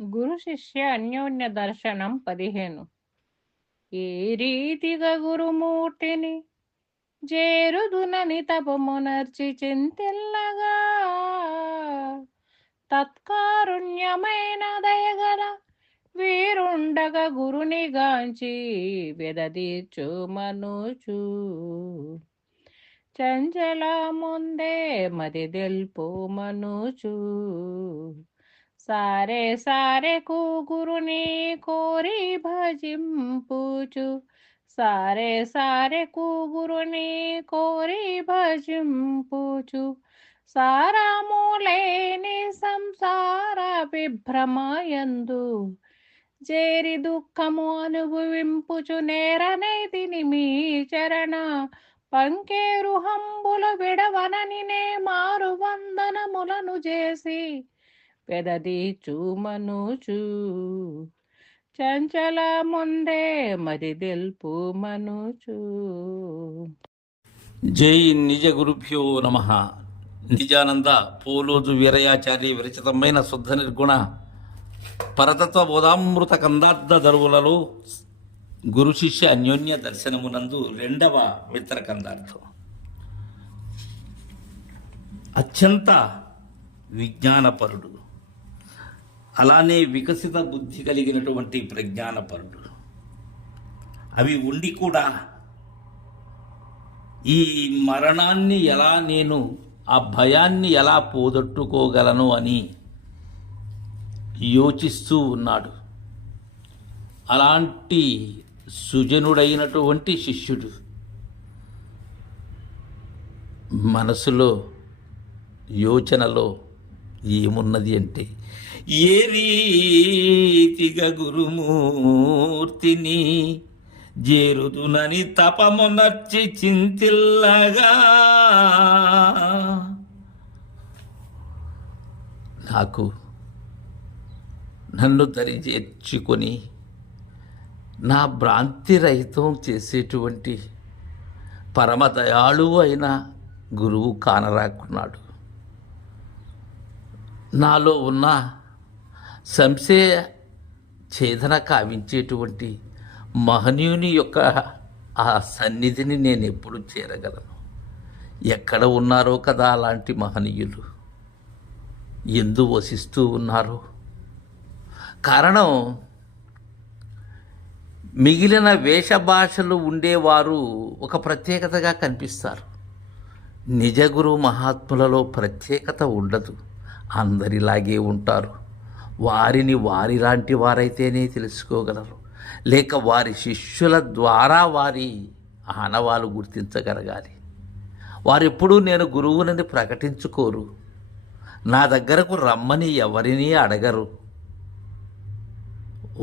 గురు శిష్య అన్యోన్య దర్శనం 15. ఈ రీతిగా గురుమూర్తిని చేరుదునని తపమునర్చి చింతిల్లగా తత్కారుణ్యమైన దయగల వీరుండగా గురునిగాంచి వెదదీర్చు మనుచు చంచల ముందే మది దెల్పు మనుచు సారే సారే గురుని కోరి భజింపుచు సారే సారే గురుని కోరి భజింపుచు సారములేని సంసార విభ్రమయందు చేరి దుఃఖము అనుభవింపుచు నేరనైతిని మీ చరణ పంకేరు హంబుల విడవనని నే మారు వందనములను చేసి పెదదీచు మనుచు చంచల ముందే మది దెల్పు మనుచు. జై నిజ గురుభ్యో నమ. నిజానంద పోలోజు వీరయాచార్య విరచితమైన శుద్ధ నిర్గుణ పరతత్వ బోధామృత కందార్థ దరువులలో గురు శిష్య అన్యోన్య దర్శనమునందు 2వ మిత్ర కందార్థం. అత్యంత విజ్ఞానపరుడు, అలానే వికసిత బుద్ధి కలిగినటువంటి ప్రజ్ఞానపరుడు. అవి ఉండి కూడా ఈ మరణాన్ని ఎలా నేను ఆ భయాన్ని ఎలా పోగొట్టుకోగలను అని యోచిస్తూ ఉన్నాడు. అలాంటి సుజనుడైనటువంటి శిష్యుడు మనసులో యోచనలో ఏమున్నది అంటే, ఏ రీతిగా గురుమూర్తిని జేరుదునని తపమునర్చి చింతిల్లగా నాకు నన్ను దరిచేర్చుకొని నా భ్రాంతి రహితం చేసేటువంటి పరమదయాళువు అయిన గురువు కానరాకున్నాడు. నాలో ఉన్న సంశయ ఛేదన కావించేటువంటి మహనీయుని యొక్క ఆ సన్నిధిని నేను ఎప్పుడు చేరగలను? ఎక్కడ ఉన్నారో కదా అలాంటి మహనీయులు, ఎందు వసిస్తూ ఉన్నారో? కారణం, మిగిలిన వేషభాషలు ఉండేవారు ఒక ప్రత్యేకతగా కనిపిస్తారు. నిజగురు మహాత్ములలో ప్రత్యేకత ఉండదు, అందరిలాగే ఉంటారు. వారిని వారిలాంటి వారైతేనే తెలుసుకోగలరు, లేక వారి శిష్యుల ద్వారా వారి ఆనవాలు గుర్తించగలగాలి. వారెప్పుడూ నేను గురువునని ప్రకటించుకోరు, నా దగ్గరకు రమ్మని ఎవరినీ అడగరు.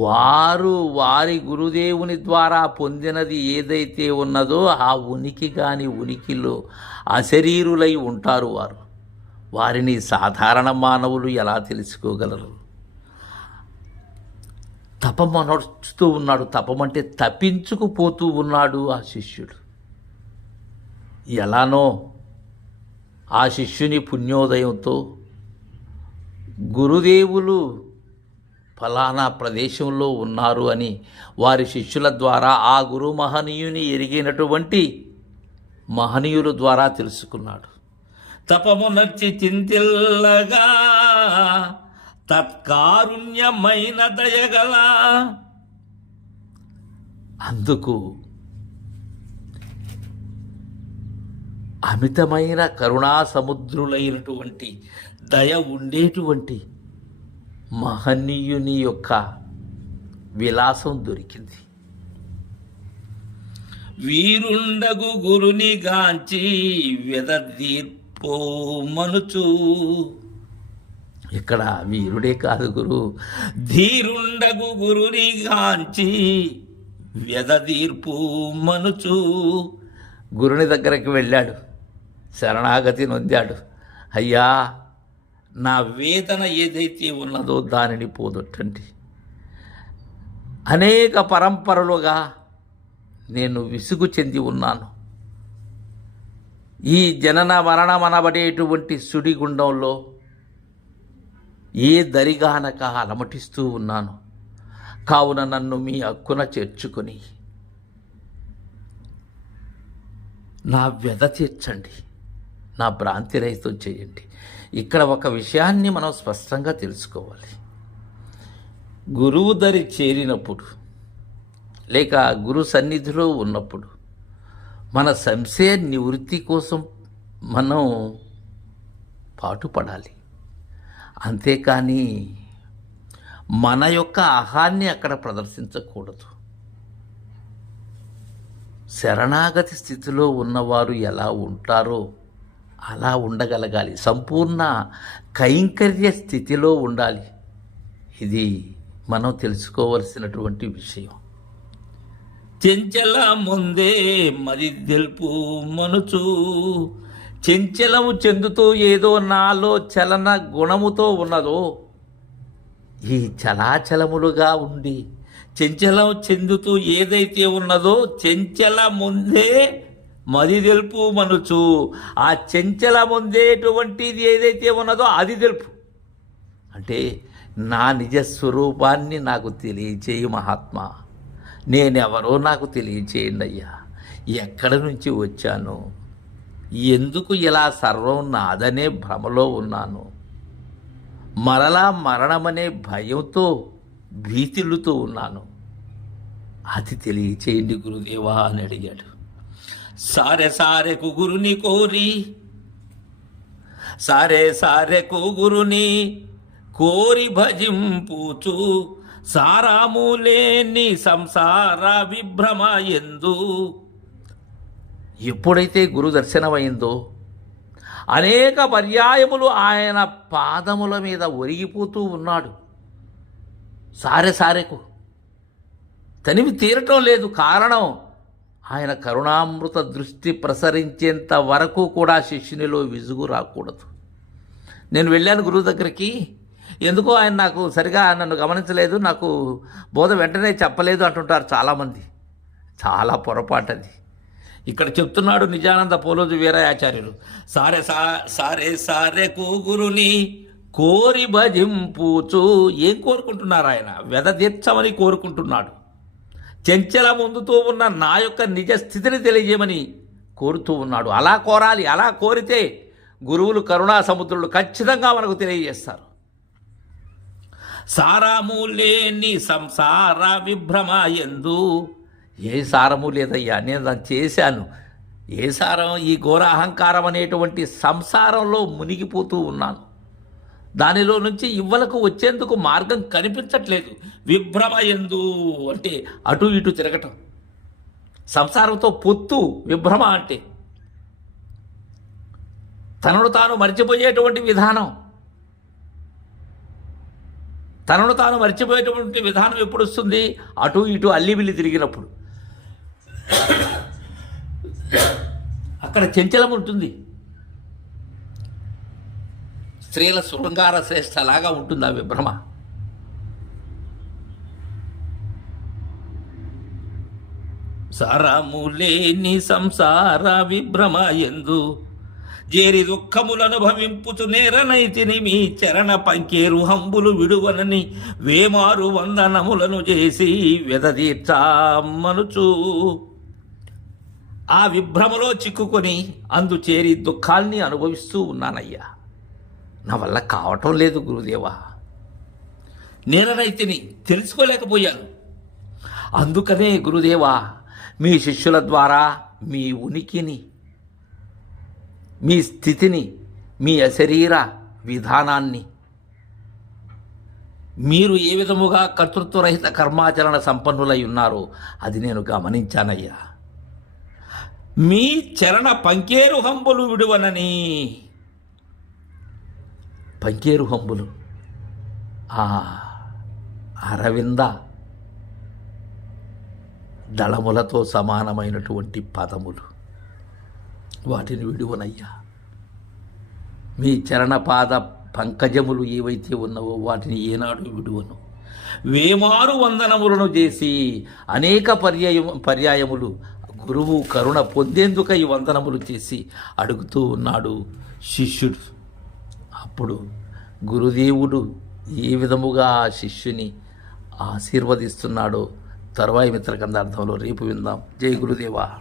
వారు వారి గురుదేవుని ద్వారా పొందినది ఏదైతే ఉన్నదో ఆ ఉనికి కాని ఉనికిలో అశరీరులై ఉంటారు. వారిని సాధారణ మానవులు ఎలా తెలుసుకోగలరు? తపము నడుస్తూ ఉన్నాడు, తపమంటే తప్పించుకుపోతూ ఉన్నాడు ఆ శిష్యుడు. ఎలానో ఆ శిష్యుని పుణ్యోదయంతో గురుదేవులు ఫలానా ప్రదేశంలో ఉన్నారు అని వారి శిష్యుల ద్వారా ఆ గురు మహనీయుని ఎరిగినటువంటి మహనీయుల ద్వారా తెలుసుకున్నాడు. తపమునర్చి చింతిల్లగా తత్కారుణ్యమైన దయగల, అందుకు అమితమైన కరుణా సముద్రులైనటువంటి దయ ఉండేటువంటి మహనీయుని యొక్క విలాసం దొరికింది. వీరుండగు గురుని గాంచి వెదదీర్పో మనుచు, ఇక్కడ వీరుడే కాదు గురు, ధీరుండగు గురుని గాంచి వెదదీర్పు మనుచు. గురుని దగ్గరికి వెళ్ళాడు, శరణాగతి నొందాడు. అయ్యా, నా వేదన ఏదైతే ఉన్నదో దానిని పోదొట్టండి. అనేక పరంపరలుగా నేను విసుగు చెంది ఉన్నాను. ఈ జనన మరణమనబడేటువంటి సుడిగుండంలో ఏ దరిగానక అలమటిస్తూ ఉన్నాను. కావున నన్ను మీ హక్కున చేర్చుకొని నా వ్యధ తీర్చండి, నా భ్రాంతి రహితం చేయండి. ఇక్కడ ఒక విషయాన్ని మనం స్పష్టంగా తెలుసుకోవాలి. గురువు దరి చేరినప్పుడు లేక గురు సన్నిధిలో ఉన్నప్పుడు మన సంశయ నివృత్తి కోసం మనం పాటుపడాలి. అంతేకాని మన యొక్క అహాన్ని అక్కడ ప్రదర్శించకూడదు. శరణాగతి స్థితిలో ఉన్నవారు ఎలా ఉంటారో అలా ఉండగలగాలి. సంపూర్ణ కైంకర్య స్థితిలో ఉండాలి. ఇది మనం తెలుసుకోవలసినటువంటి విషయం. చెంచల ముందే మది తెలుపు మనుచు, చెంచలము చెందుతూ ఏదో నాలో చలన గుణముతో ఉన్నదో, ఈ చలాచలములుగా ఉండి చెంచలం చెందుతూ ఏదైతే ఉన్నదో చెంచల ముందే మది తెలుపు మనుచు, ఆ చెంచల ముందేటువంటిది ఏదైతే ఉన్నదో అది తెలుపు. అంటే నా నిజస్వరూపాన్ని నాకు తెలియచేయి మహాత్మా. నేనెవరో నాకు తెలియచేయండి అయ్యా. ఎక్కడి నుంచి వచ్చాను, ఎందుకు ఇలా సర్వం నాదనే భ్రమలో ఉన్నాను, మరలా మరణమనే భయంతో భీతిల్లుతూ ఉన్నాను, అది తెలియచేయండి గురుదేవా అని అడిగాడు. సారె సారెకు గురుని కోరి, సారె సారెకు గురుని కోరి భజింపుచు, సారాములేని సంసార విభ్రమ ఎందు. ఎప్పుడైతే గురు దర్శనమైందో అనేక పర్యాయములు ఆయన పాదముల మీద ఒరిగిపోతూ ఉన్నాడు. సారె సారెకు తనివి తీరటం లేదు. కారణం, ఆయన కరుణామృత దృష్టి ప్రసరించేంత వరకు కూడా శిష్యునిలో విసుగు రాకూడదు. నేను వెళ్ళాను గురువు దగ్గరికి, ఎందుకో ఆయన నాకు సరిగా నన్ను గమనించలేదు, నాకు బోధ వెంటనే చెప్పలేదు అంటుంటారు చాలామంది. చాలా పొరపాటు అది. ఇక్కడ చెప్తున్నాడు నిజానంద పోలోజు వీరయాచార్యులు. సారె సారె సారెకు గురుని కోరి భజింపుచు. ఏం కోరుకుంటున్నారు ఆయన? వ్యధ తీర్చమని కోరుకుంటున్నాడు. చెంచల ముందుతో ఉన్న నా యొక్క నిజ స్థితిని తెలియజేయమని కోరుతూ ఉన్నాడు. అలా కోరాలి. అలా కోరితే గురువులు కరుణా సముద్రులు ఖచ్చితంగా మనకు తెలియజేస్తారు. సారము లేని సంసార విభ్రమ ఎందు. ఏ సారము లేదయ్యా, నేను దాన్ని చేశాను. ఏ సారం? ఈ ఘోర అహంకారం అనేటువంటి సంసారంలో మునిగిపోతూ ఉన్నాను. దానిలో నుంచి ఇవ్వలకు వచ్చేందుకు మార్గం కనిపించట్లేదు. విభ్రమ ఎందు అంటే అటు ఇటు తిరగటం, సంసారంతో పొత్తు. విభ్రమ అంటే తనను తాను మర్చిపోయేటువంటి విధానం. తనను తాను మర్చిపోయేటువంటి విధానం ఎప్పుడు వస్తుంది? అటు ఇటు అల్లిబిల్లి తిరిగినప్పుడు. అక్కడ చంచలం ఉంటుంది. స్త్రీల శృంగార శ్రేష్టలాగా ఉంటుంది ఆ విభ్రమ. సారములేని సంసార విభ్రమ ఎందు జేరి దుఃఖములను భవింపుచు నేరనైతిని మీ చరణ పంకేరు హంబులు విడువనని వేమారు వందనములను చేసి వెదదీర్చామనుచు. ఆ విభ్రమలో చిక్కుకొని అందు చేరి దుఃఖాల్ని అనుభవిస్తూ ఉన్నానయ్యా. నా వల్ల కావటం లేదు గురుదేవా. నేరనైతిని తెలుసుకోలేకపోయాను. అందుకనే గురుదేవా, మీ శిష్యుల ద్వారా మీ ఉనికిని, మీ స్థితిని, మీ అశరీర విధానాన్ని, మీరు ఏ విధముగా కర్తృత్వరహిత కర్మాచరణ సంపన్నులై ఉన్నారో అది నేను గమనించానయ్యా. మీ చరణ పంకేరు హంబులు విడువనని. పంకేరు హంబులు ఆ అరవింద దళములతో సమానమైనటువంటి పదములు, వాటిని విడువనయ్యా. మీ చరణపాద పంకజములు ఏవైతే ఉన్నావో వాటిని ఏనాడు విడువను. వేమారు వందనములను చేసి అనేక పర్యాయములు గురువు కరుణ పొందేందుకు ఈ వందనములు చేసి అడుగుతూ ఉన్నాడు శిష్యుడు. అప్పుడు గురుదేవుడు ఏ విధముగా ఆ శిష్యుని ఆశీర్వదిస్తున్నాడో తరువాయి మిత్రకందార్థంలో రేపు విందాం. జై గురుదేవా.